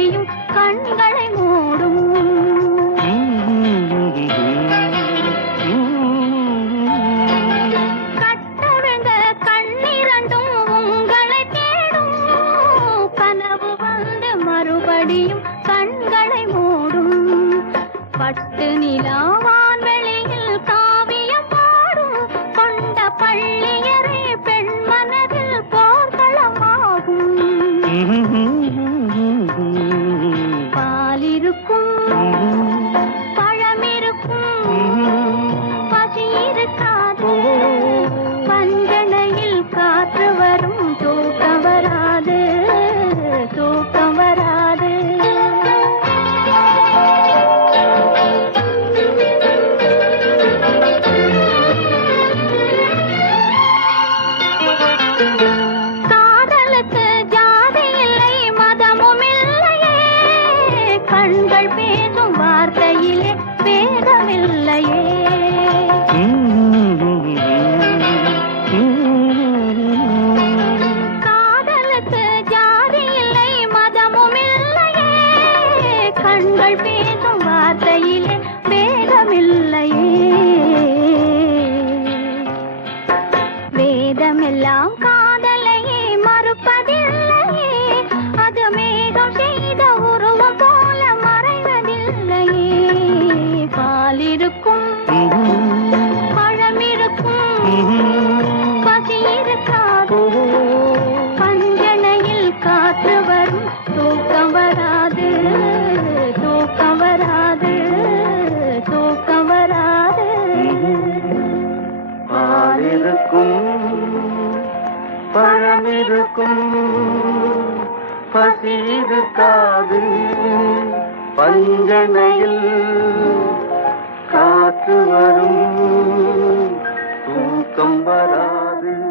மறுபடியும் கண்களை மூடும். கட்டவிழ்ந்த கண்ணிரண்டும் உங்களை தேடும். கனவு வந்து மறுபடியும் கண்களை மூடும். பட்டு நிலாவான் வெளியில் காவியம் பாடும். கொண்ட பள்ளியரே பெண் மனதில் போர்களமாகும் வேதமில்லையே காதலுக்கு ஜாதி இல்லை மதமும் இல்லையே. கண்கள் பேசும் வார்த்தையிலே வேதமில்லையே வேதமெல்லாம் கா பாலிருக்கும் பழமிருக்கும் பசி இருக்காது. பஞ்சனையில் காற்று வரும். தூக்கம் வராது.